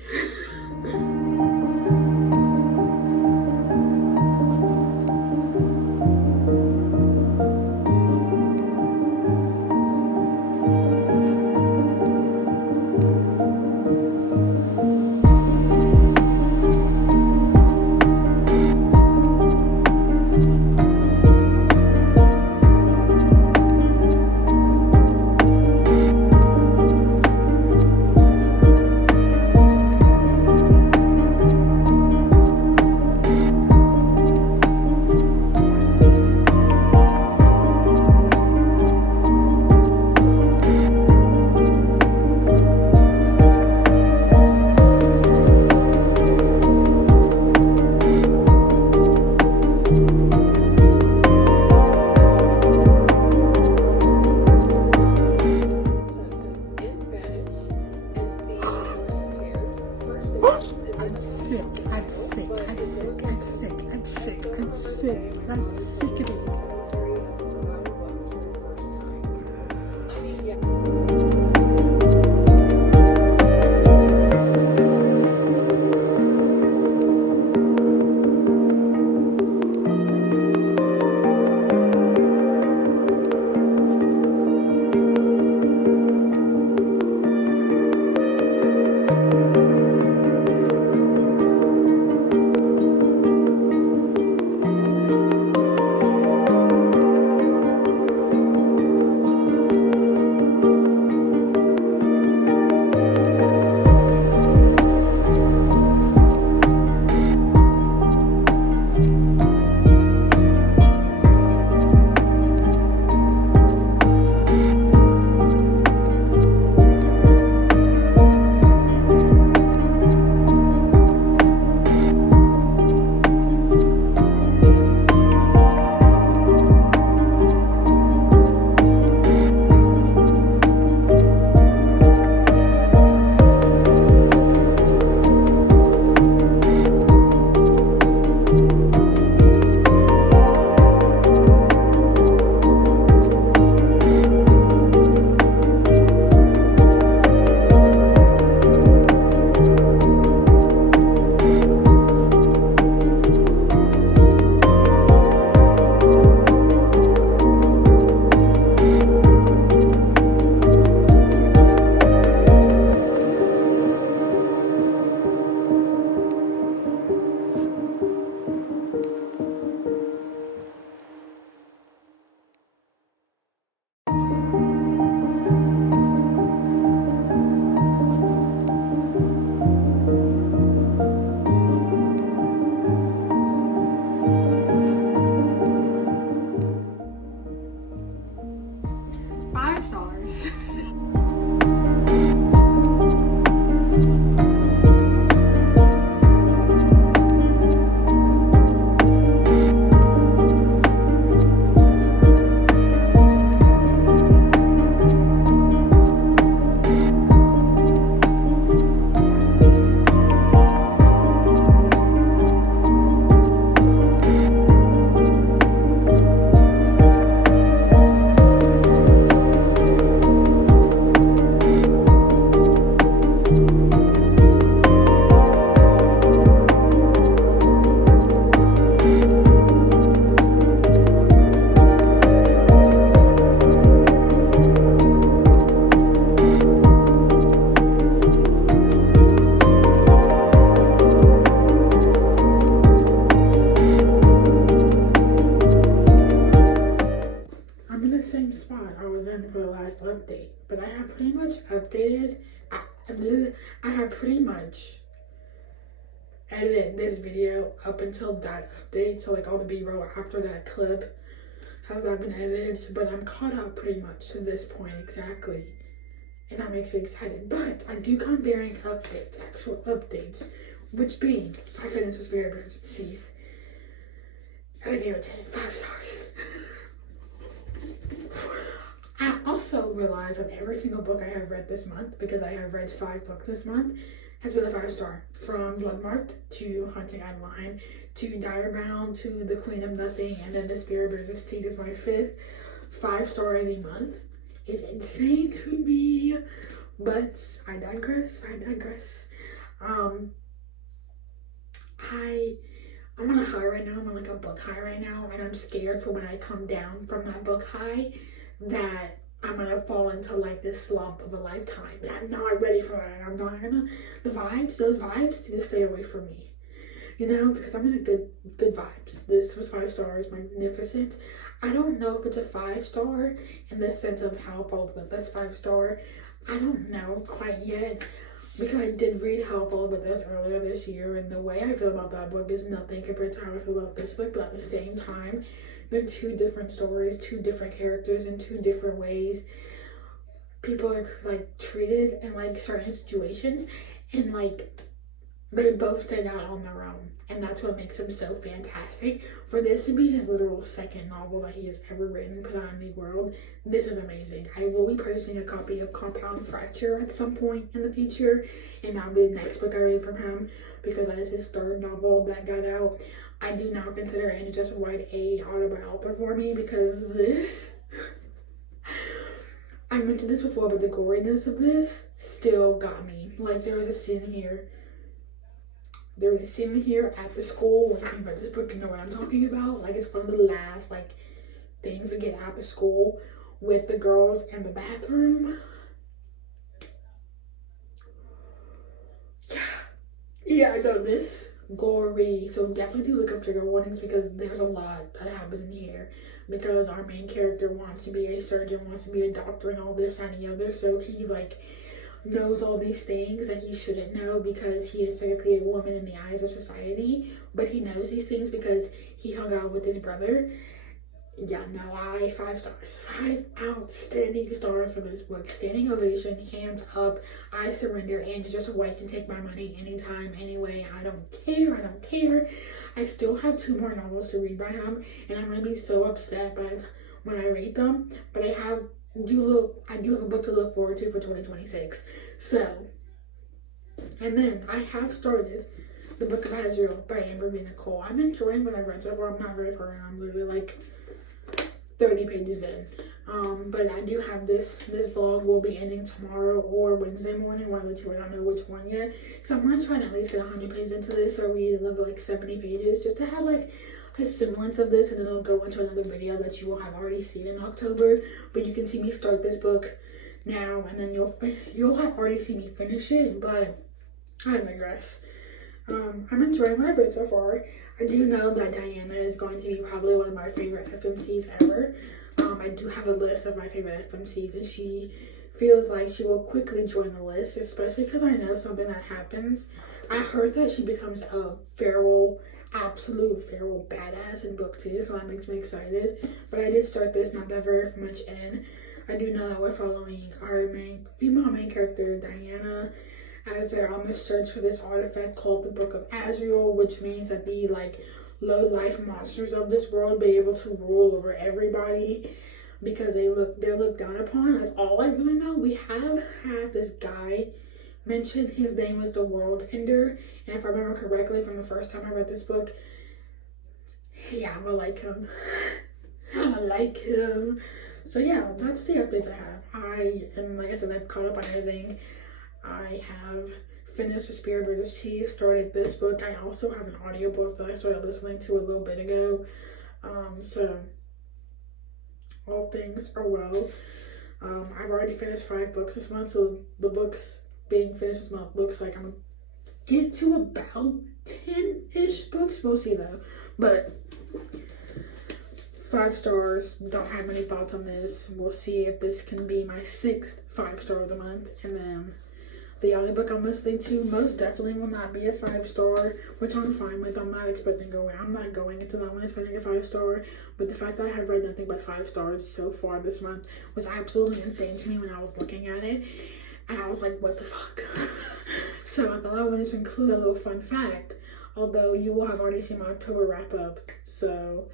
5 stars. Same spot I was in for the last update, but I have pretty much updated. I have pretty much edited this video up until that update, so like all the B-roll after that clip has not been edited, but I'm caught up pretty much to this point exactly, and that makes me excited. But I do come bearing updates, actual updates, which being I finished the Spirit Birds and Seath, and I gave it 5 stars. I also realized that every single book I have read this month, because I have read 5 books this month, has been a 5-star. From Bloodmarked to Hunting Adeline to Direbound to The Queen of Nothing, and then The Spirit Birds of Seath is my 5th 5-star of the month. It's insane to me, but I digress. I'm on a high right now. I'm on like a book high right now, and I'm scared for when I come down from that book high that I'm gonna fall into like this slump of a lifetime. And I'm not ready for it. I'm not gonna. Those vibes need to stay away from me. You know, because I'm in a good vibes. This was 5 stars, magnificent. I don't know if it's a 5-star in the sense of how I followed with this 5-star. I don't know quite yet, because I did read How I Followed With Us earlier this year, and the way I feel about that book is nothing compared to how I feel about this book, but at the same time, they're 2 different stories, 2 different characters in 2 different ways. People are like treated in like certain situations, and like they both stand out on their own, and that's what makes him so fantastic. For this to be his literal 2nd novel that he has ever written, put out in the world, this is amazing. I will be purchasing a copy of Compound Fracture at some point in the future, and that'll be the next book I read from him, because that is his 3rd novel that got out. I do now consider Andrew Justin White a autobiography for me, because this I mentioned this before, but the goriness of this still got me. Like, there was a scene here at the school. If you've read this book, you know what I'm talking about. Like, it's one of the last like things we get out of school with the girls in the bathroom. Yeah, I know this. Gory. So definitely do look up trigger warnings, because there's a lot that happens in here. Because our main character wants to be a surgeon, wants to be a doctor, and all this and the other. So he like knows all these things that he shouldn't know, because he is technically a woman in the eyes of society. But he knows these things because he hung out with his brother. Yeah, no, 5 stars. 5 outstanding stars for this book. Standing ovation, hands up. I surrender. Andrew Justin White can take my money anytime, anyway. I don't care. I still have 2 more novels to read by him, and I'm gonna be so upset when I read them. But I do have a book to look forward to for 2026. So, and then I have started The Book of Azrael by Amber V. Nicole. I'm enjoying what I've read so far. I'm not very far in. I'm literally like 30 pages in. But I do have this vlog will be ending tomorrow or Wednesday morning, one of the 2. I don't know which one yet. So I'm gonna try and at least get 100 pages into this, or read another like 70 pages, just to have like a semblance of this, and then it'll go into another video that you will have already seen in October. But you can see me start this book now, and then you'll have already seen me finish it. But I digress. I'm enjoying what I've read so far. I do know that Diana is going to be probably one of my favorite FMCs ever. I do have a list of my favorite FMCs, and she feels like she will quickly join the list, especially because I know something that happens. I heard that she becomes a absolute feral badass in book 2, so that makes me excited. But I did start this not that very much in. I do know that we're following our female main character, Diana, as they're on the search for this artifact called the Book of Azrael, which means that the low life monsters of this world be able to rule over everybody because they're looked down upon. That's all I really know. We have had this guy mentioned. His name was the World Ender, and if I remember correctly from the first time I read this book, yeah, I'm gonna like him. I'm gonna like him. So yeah, that's the updates I have. I am, like I said, I've caught up on everything. I have finished The Spirit Bridges Tea, started this book. I also have an audiobook that I started listening to a little bit ago. So all things are well. I've already finished 5 books this month, so the books being finished this month looks like I'm gonna get to about 10-ish books. We'll see though. But 5 stars. Don't have any thoughts on this. We'll see if this can be my 6th 5-star of the month. And then the audiobook I'm listening to most definitely will not be a 5-star, which I'm fine with. I'm not going into that one expecting a 5-star. But the fact that I have read nothing but 5 stars so far this month was absolutely insane to me when I was looking at it. And I was like, what the fuck? So I thought I would just include a little fun fact. Although you will have already seen my October wrap up. So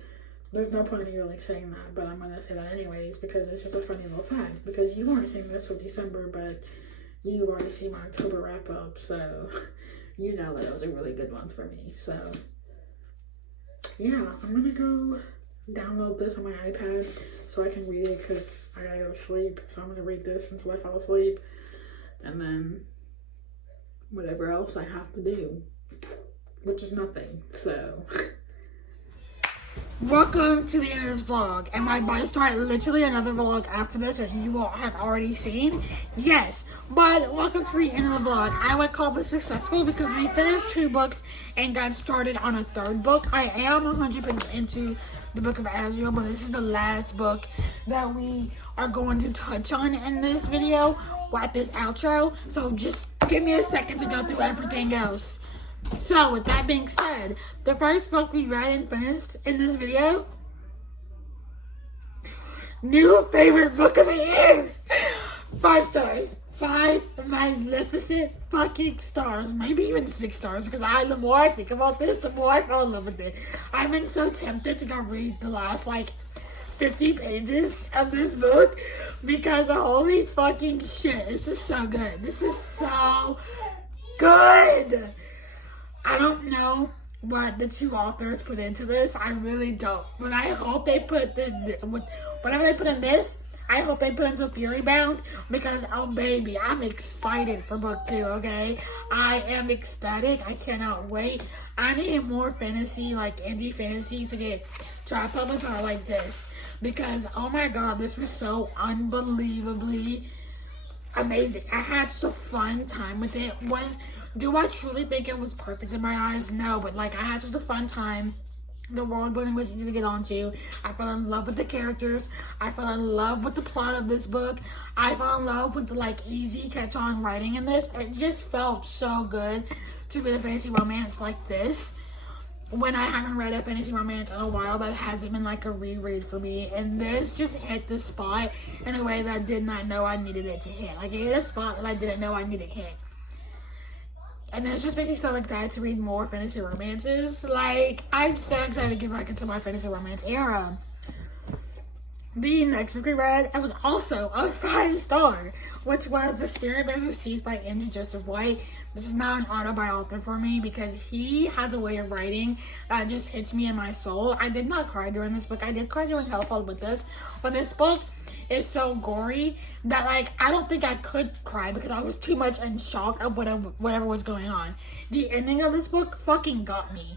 there's no point in me really saying that. But I'm going to say that anyways because it's just a funny little fact. Because you weren't seeing this till December, but you already see my October wrap up, so you know that it was a really good month for me. So yeah, I'm gonna go download this on my iPad so I can read it because I gotta go to sleep. So I'm gonna read this until I fall asleep, and then whatever else I have to do, which is nothing. So welcome to the end of this vlog. Am I about to start literally another vlog after this that you all have already seen? Yes, but welcome to the end of the vlog. I would call this successful because we finished 2 books and got started on a 3rd book. I am 100% into the Book of Azrael, but this is the last book that we are going to touch on in this video at this outro. So just give me a second to go through everything else. So, with that being said, the first book we read and finished in this video, new favorite book of the year, 5 stars, 5 magnificent fucking stars, maybe even 6 stars, because the more I think about this, the more I fell in love with it. I've been so tempted to go read the last, 50 pages of this book, because holy fucking shit, this is so good. This is so good. I don't know what the 2 authors put into this. I really don't. But I hope they put whatever they put in this, I hope they put into Fury Bound because, oh baby, I'm excited for book 2, okay? I am ecstatic. I cannot wait. I need more fantasy, indie fantasies to get dropped up into like this because, oh my god, this was so unbelievably amazing. I had such a fun time with it. Do I truly think it was perfect in my eyes? No, but I had such a fun time. The world building was easy to get onto. I fell in love with the characters. I fell in love with the plot of this book. I fell in love with the easy catch-on writing in this. It just felt so good to read a fantasy romance like this when I haven't read a fantasy romance in a while that hasn't been a reread for me. And this just hit the spot in a way that I did not know I needed it to hit. It hit a spot that I didn't know I needed to hit. And it's just making me so excited to read more fantasy romances. I'm so excited to get back into my fantasy romance era. The next book we read, it was also a 5-star, which was The Spirit Bridges Tea by Andrew Joseph White. This is not an autobiography for me because he has a way of writing that just hits me in my soul. I did not cry during this book. I did cry during Hellfall with this. But this book is so gory that I don't think I could cry because I was too much in shock of whatever was going on. The ending of this book fucking got me.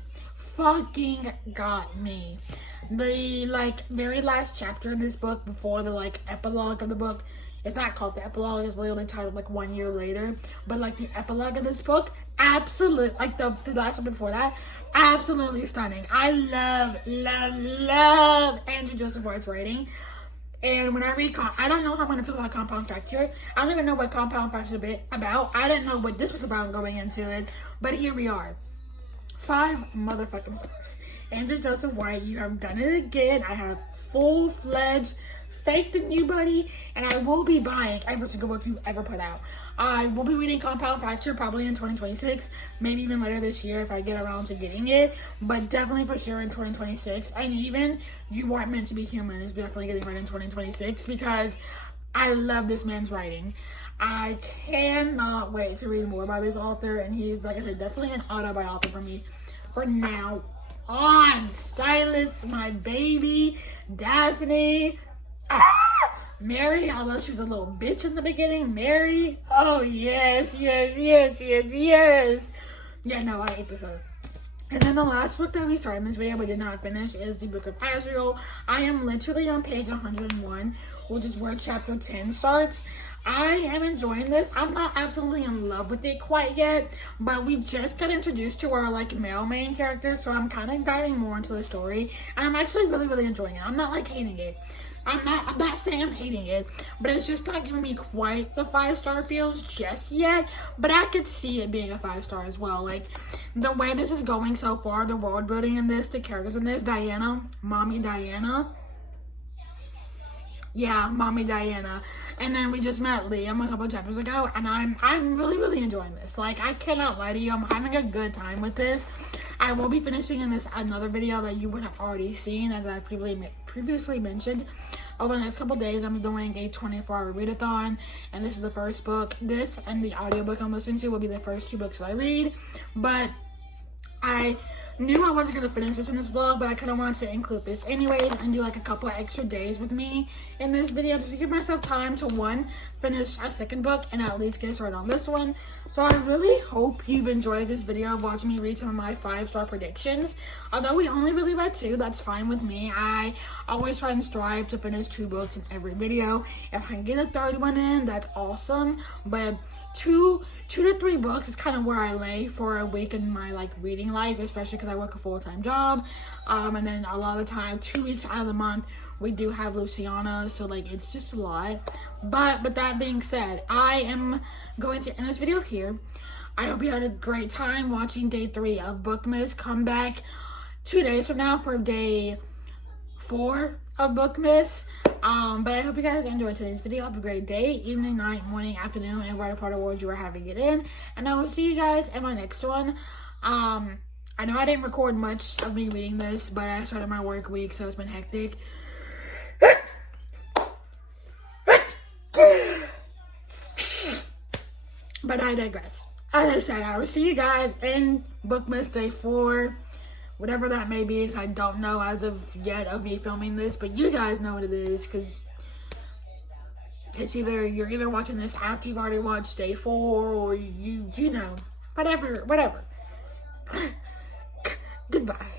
The very last chapter in this book before the epilogue of the book, it's not called the epilogue, it's literally titled 1 year later, but the epilogue of this book, absolute, the last one before that, absolutely stunning. I love Andrew Joseph White's writing. And when I read, I don't know how I'm going to feel about Compound Fracture. I don't even know what Compound Fracture is about. I didn't know what this was about going into it. But here we are. 5 motherfucking stars. Andrew Joseph White, you have done it again. I have full-fledged fake the new buddy, and I will be buying every single book you ever put out. I will be reading Compound Fracture probably in 2026, maybe even later this year if I get around to getting it, but definitely for sure in 2026. And even You Aren't Meant to Be Human is definitely getting read in 2026 because I love this man's writing. I cannot wait to read more by this author, and he's, like I said, definitely an autobiography for me for now on. Silas, my baby, Daphne, Mary, although she was a little bitch in the beginning. Mary, oh yes. Yeah, no, I ate this up. And then the last book that we started in this video but did not finish is the Book of Azrael. I am literally on page 101, which is where chapter 10 starts. I am enjoying this. I'm not absolutely in love with it quite yet, but we just got introduced to our like male main character, so I'm kind of diving more into the story, and I'm actually really enjoying it. I'm not like hating it. I'm not saying I'm hating it, but it's just not giving me quite the 5-star feels just yet, but I could see it being a 5-star as well. Like, the way this is going so far, the world building in this, the characters in this, Diana, Mommy Diana. Yeah, Mommy Diana. And then we just met Liam a couple chapters ago, and I'm really enjoying this. Like, I cannot lie to you, I'm having a good time with this. I will be finishing in this another video that you would have already seen, as I previously mentioned. Over the next couple days, I'm doing a 24-hour readathon, and this is the first book. This and the audiobook I'm listening to will be the first 2 books I read, but I knew I wasn't going to finish this in this vlog, but I kind of wanted to include this anyways and do like a couple of extra days with me in this video just to give myself time to, one, finish a second book and at least get started on this one. So I really hope you've enjoyed this video of watching me read some of my 5-star predictions. Although we only really read 2, that's fine with me. I always try and strive to finish 2 books in every video. If I can get a 3rd one in, that's awesome, but 2 to 3 books is kind of where I lay for a week in my like reading life, especially because I work a full-time job, and then a lot of the time 2 weeks out of the month we do have Luciana, so like it's just a lot. But with that being said, I am going to end this video here. I hope you had a great time watching day 3 of Bookmas. Come back 2 days from now for day 4 of Bookmas. But I hope you guys enjoyed today's video. Have a great day, evening, night, morning, afternoon, and whatever part of the world you are having it in. And I will see you guys in my next one. I know I didn't record much of me reading this, but I started my work week, so it's been hectic. But I digress. As I said, I will see you guys in Bookmas day 4. Whatever that may be, because I don't know as of yet of me filming this, but you guys know what it is, because it's you're either watching this after you've already watched day 4, or you know, whatever. Goodbye.